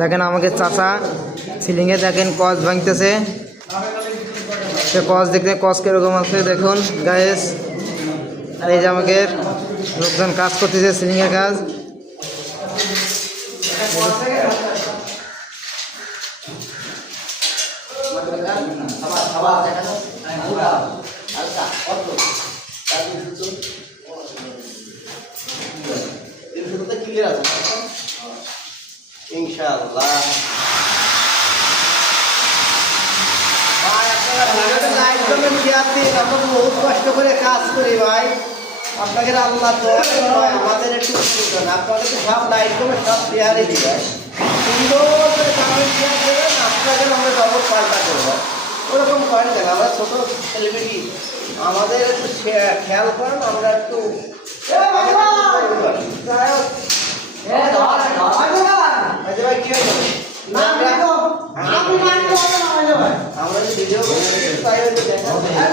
দেখেন আমাকে চাচা সিলিংয়ে দেখেন কস ভাঙতেছে। সে কস দেখতে কস কিরকম আছে দেখুন গাইস। আর এই যে আমাকে লোকজন কাজ করতেছে সিলিংয়ের কাজ। ইনশাআল্লাহ আমরা বহুত কষ্ট করে কাজ করি ভাই, আপনাদের আল্লাহ দোয়া আমাদের একটু আপনাদের সব লাইট করে সব শেয়ারই দিবে, সুন্দর করে কামেন্ট শেয়ার দেবেন, আপনাদের আমরা জগৎ পাল্টা করবো। ওরকম করেন কেন, আমরা ছোট সেলিব্রিটি, আমাদের একটু খেয়াল করেন, আমরা একটু ভাই কি হয়েছে আমরা ভিডিও তাই দেখা